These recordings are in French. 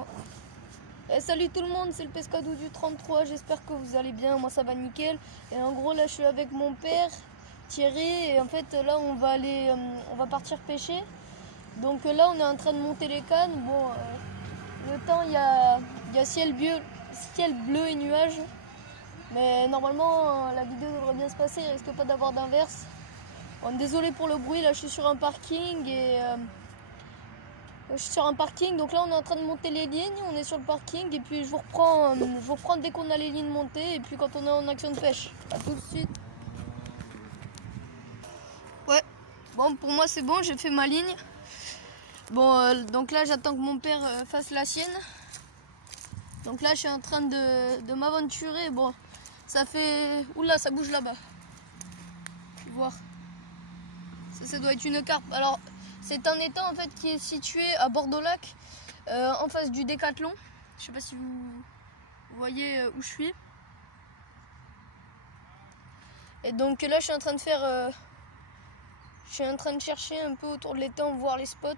Bon. Et salut tout le monde, c'est le Pescadou du 33, j'espère que vous allez bien, moi ça va nickel. Et en gros là je suis avec mon père, Thierry, et en fait là on va partir pêcher. Donc là on est en train de monter les cannes. Bon, le temps il y a ciel bleu et nuages. Mais normalement la vidéo devrait bien se passer, il risque pas d'avoir d'inverse. Bon, désolé pour le bruit, là je suis sur un parking donc là on est en train de monter les lignes, on est sur le parking et puis je vous reprends dès qu'on a les lignes montées et puis quand on est en action de pêche. A tout de suite. Ouais, bon pour moi c'est bon, j'ai fait ma ligne. Bon, donc là j'attends que mon père fasse la sienne. Donc là je suis en train de m'aventurer. Bon, ça fait... Oula, ça bouge là-bas. Tu vas voir. Ça doit être une carpe. Alors, c'est un étang en fait qui est situé à Bordeaux-Lac, en face du Décathlon. Je sais pas si vous voyez où je suis. Et donc là, je suis en train de chercher un peu autour de l'étang, voir les spots.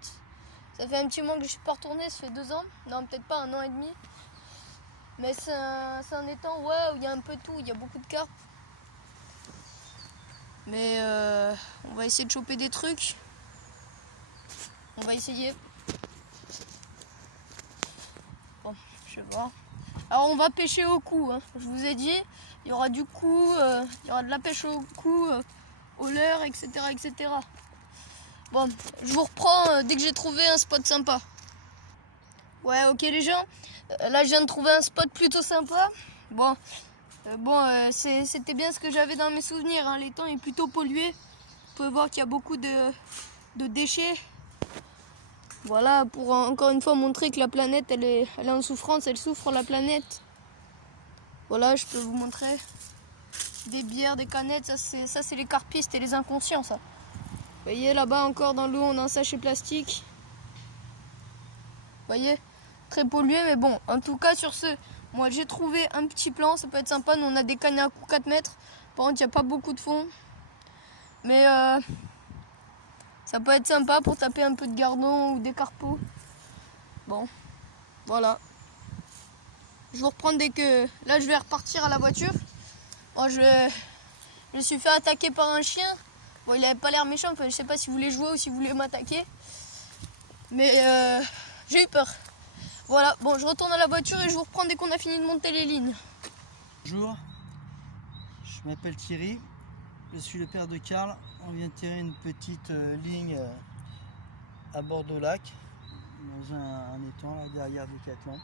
Ça fait un petit moment que je suis pas retourné, ça fait 2 ans. Non, peut-être pas, 1 an et demi. Mais c'est un étang, ouais, où il y a un peu tout, il y a beaucoup de carpes. Mais on va essayer de choper des trucs. On va essayer. Bon, je vais voir. Alors on va pêcher au coup, hein. Je vous ai dit, il y aura du coup, il y aura de la pêche au coup, au leurre, etc., etc. Bon, je vous reprends dès que j'ai trouvé un spot sympa. Ouais, ok les gens. Là je viens de trouver un spot plutôt sympa. Bon, c'était bien ce que j'avais dans mes souvenirs, hein. L'étang est plutôt pollué. Vous pouvez voir qu'il y a beaucoup de déchets. Voilà, pour encore une fois montrer que la planète elle est en souffrance, elle souffre la planète. Voilà, je peux vous montrer des bières, des canettes, ça c'est les carpistes et les inconscients ça. Vous voyez là-bas encore dans l'eau on a un sachet plastique. Vous voyez, très pollué mais bon, en tout cas sur ce, moi j'ai trouvé un petit plan, ça peut être sympa, nous on a des cannes à 4 mètres, par contre il n'y a pas beaucoup de fond. Mais ça peut être sympa pour taper un peu de gardon ou des carpeaux. Bon, voilà. Je vous reprends dès que... Là, je vais repartir à la voiture. Bon, je me suis fait attaquer par un chien. Bon, il avait pas l'air méchant. Enfin, je sais pas si vous voulez jouer ou si vous voulez m'attaquer. Mais j'ai eu peur. Voilà, bon, je retourne à la voiture et je vous reprends dès qu'on a fini de monter les lignes. Bonjour, je m'appelle Thierry. Je suis le père de Karl. On vient de tirer une petite ligne à Bordeaux-Lac, dans un étang là, derrière Décathlon.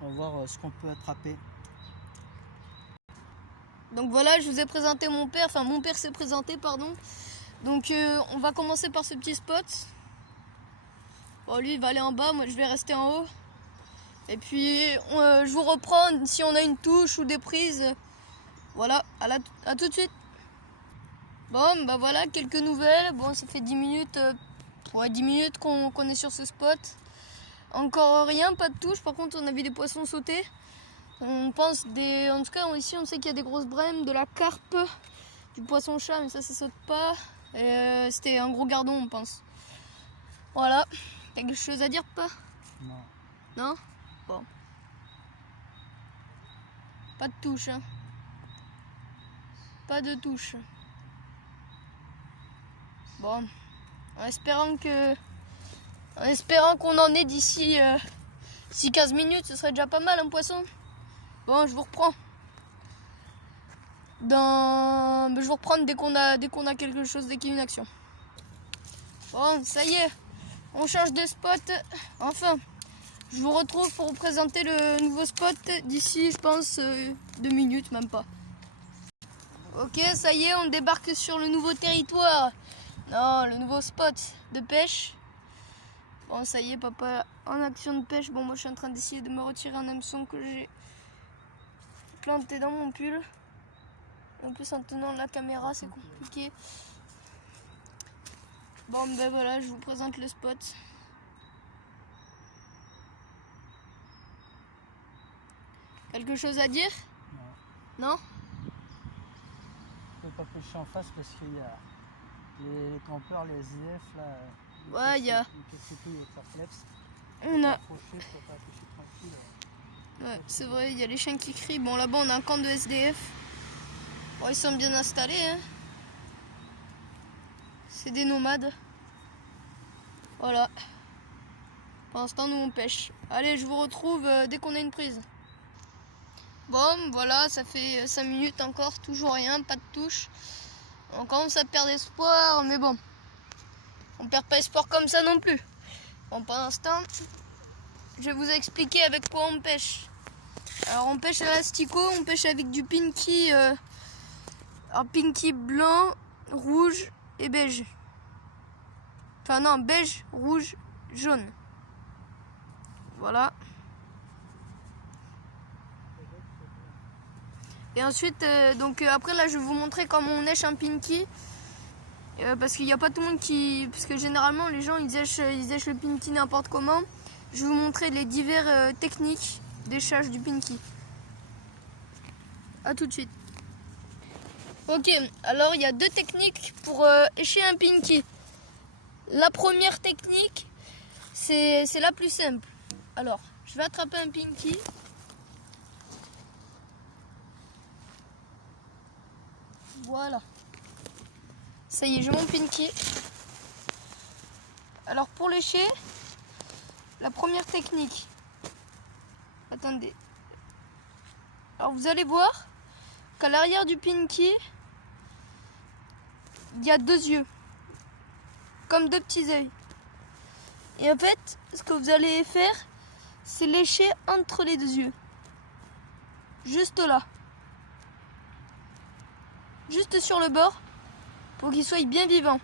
On va voir ce qu'on peut attraper. Donc voilà, je vous ai présenté mon père, enfin mon père s'est présenté, pardon. Donc on va commencer par ce petit spot. Bon, lui il va aller en bas, moi je vais rester en haut. Et puis je vous reprends si on a une touche ou des prises. Voilà, à tout de suite. Bon, bah voilà, quelques nouvelles. Bon, ça fait 10 minutes, 10 minutes qu'on est sur ce spot. Encore rien, pas de touche. Par contre, on a vu des poissons sauter. On pense en tout cas, ici, on sait qu'il y a des grosses brèmes, de la carpe, du poisson-chat, mais ça saute pas. C'était un gros gardon, on pense. Voilà. T'as quelque chose à dire, pas? Non. Non? Bon. Pas de touche, hein. Pas de touche. Bon, en espérant qu'on en ait d'ici 15 minutes, ce serait déjà pas mal un poisson. Bon, je vous reprends. Je vous reprends dès qu'on a quelque chose, dès qu'il y a une action. Bon, ça y est, on change de spot. Enfin, je vous retrouve pour vous présenter le nouveau spot d'ici, je pense, 2 minutes, même pas. Ok, ça y est, on débarque sur le nouveau territoire. Non, le nouveau spot de pêche. Bon, ça y est, papa en action de pêche. Bon, moi je suis en train d'essayer de me retirer un hameçon que j'ai planté dans mon pull. En plus, en tenant la caméra, c'est compliqué. Bon, ben voilà, je vous présente le spot. Quelque chose à dire? Non. Non? On peut pas pêcher en face parce qu'il y a les campeurs, les SDF là. Ouais, il y a... On a... Ouais, c'est vrai, il y a les chiens qui crient. Bon, là-bas, on a un camp de SDF. Bon, ils sont bien installés, hein. C'est des nomades. Voilà. Pour l'instant, nous, on pêche. Allez, je vous retrouve dès qu'on a une prise. Bon, voilà, ça fait 5 minutes encore, toujours rien, pas de touche. On commence à perdre espoir, mais bon. On perd pas espoir comme ça non plus. Bon, pour l'instant, je vais vous expliquer avec quoi on pêche. Alors, on pêche à l'asticot, on pêche avec du pinky, un pinky blanc, rouge et beige. Enfin non, beige, rouge, jaune. Voilà. Et ensuite, après là, je vais vous montrer comment on èche un pinky. Parce qu'il n'y a pas tout le monde qui... Parce que généralement, les gens, ils èchent le pinky n'importe comment. Je vais vous montrer les divers techniques d'échage du pinky. A tout de suite. Ok, alors il y a 2 techniques pour écher un pinky. La première technique, c'est la plus simple. Alors, je vais attraper un pinky. Voilà. Ça y est, j'ai mon pinky. Alors pour lécher, la première technique. Attendez. Alors vous allez voir qu'à l'arrière du pinky, il y a 2 yeux. Comme 2 petits yeux. Et en fait, ce que vous allez faire, c'est lécher entre les 2 yeux. Juste là. Juste sur le bord. Pour qu'il soit bien vivant.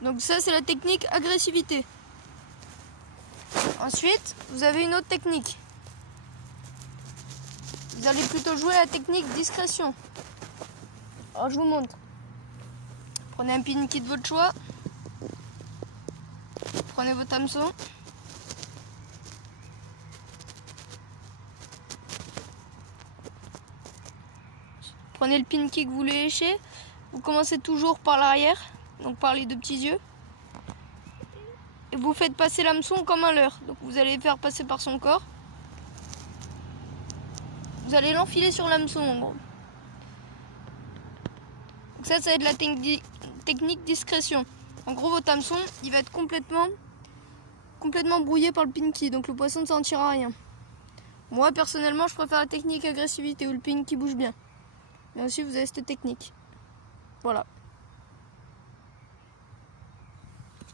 Donc ça, c'est la technique agressivité. Ensuite, vous avez une autre technique. Vous allez plutôt jouer la technique discrétion. Alors je vous montre. Prenez un pinky de votre choix. Prenez votre hameçon. Prenez le pinky que vous voulez lécher. Vous commencez toujours par l'arrière, donc par les 2 petits yeux. Et vous faites passer l'hameçon comme un leurre. Donc vous allez faire passer par son corps. Vous allez l'enfiler sur l'hameçon en gros. Donc ça va être la technique discrétion. En gros, votre hameçon, il va être complètement brouillé par le pinky. Donc le poisson ne sentira rien. Moi, personnellement, je préfère la technique agressivité où le pinky bouge bien. Mais aussi, vous avez cette technique. Voilà.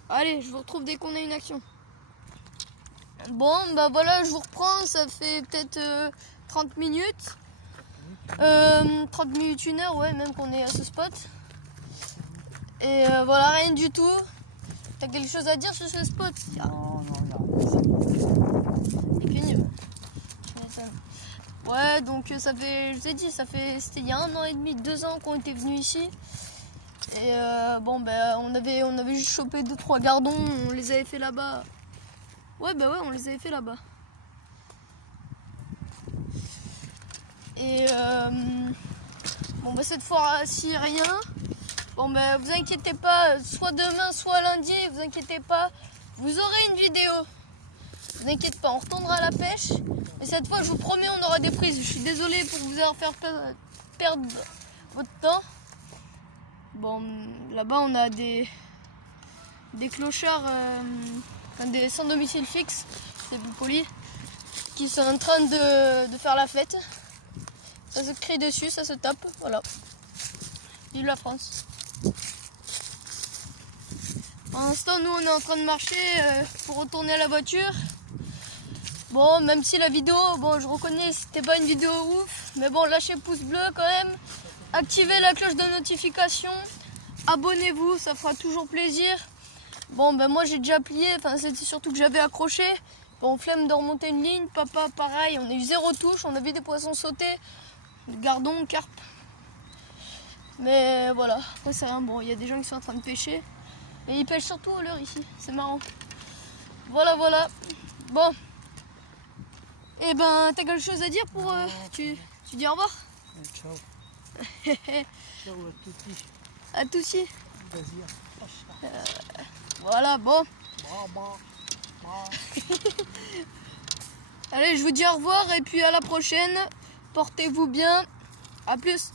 Allez, je vous retrouve dès qu'on a une action. Bon, bah voilà, je vous reprends. Ça fait peut-être 30 minutes. 30 minutes, 1 heure, ouais, même qu'on est à ce spot. Et voilà, rien du tout. T'as quelque chose à dire sur ce spot? Non. Ouais, donc ça fait, je vous ai dit, c'était il y a 1 an et demi, 2 ans qu'on était venus ici. Et bon, ben on avait juste chopé 2-3 gardons, on les avait fait là-bas. Ouais, on les avait fait là-bas. Et bon, bah cette fois-ci, rien. Bon, ben vous inquiétez pas, soit demain, soit lundi, vous inquiétez pas, vous aurez une vidéo. Vous inquiétez pas, on retournera à la pêche. Mais cette fois, je vous promets, on aura des prises. Je suis désolé pour vous avoir fait perdre votre temps. Bon, là-bas, on a des clochards, des sans domicile fixe, c'est plus poli, qui sont en train de faire la fête. Ça se crie dessus, ça se tape, voilà. Vive la France. Pour l'instant, nous, on est en train de marcher pour retourner à la voiture. Bon, même si la vidéo, bon, je reconnais, c'était pas une vidéo ouf, mais bon, lâchez pouce bleu quand même, activez la cloche de notification, abonnez-vous, ça fera toujours plaisir. Bon, ben moi j'ai déjà plié, enfin c'était surtout que j'avais accroché. Bon, flemme de remonter une ligne, papa pareil, on a eu 0 touche, on a vu des poissons sauter, gardons, carpe. Mais voilà, après c'est rien, bon, il y a des gens qui sont en train de pêcher, et ils pêchent surtout au leurre ici, c'est marrant. Voilà, bon. Eh ben, t'as quelque chose à dire pour... tu dis au revoir? Ciao. Ciao à tutti. À tous. Vas-y. Voilà, bon. Bye bye. Allez, je vous dis au revoir et puis à la prochaine. Portez-vous bien. À plus.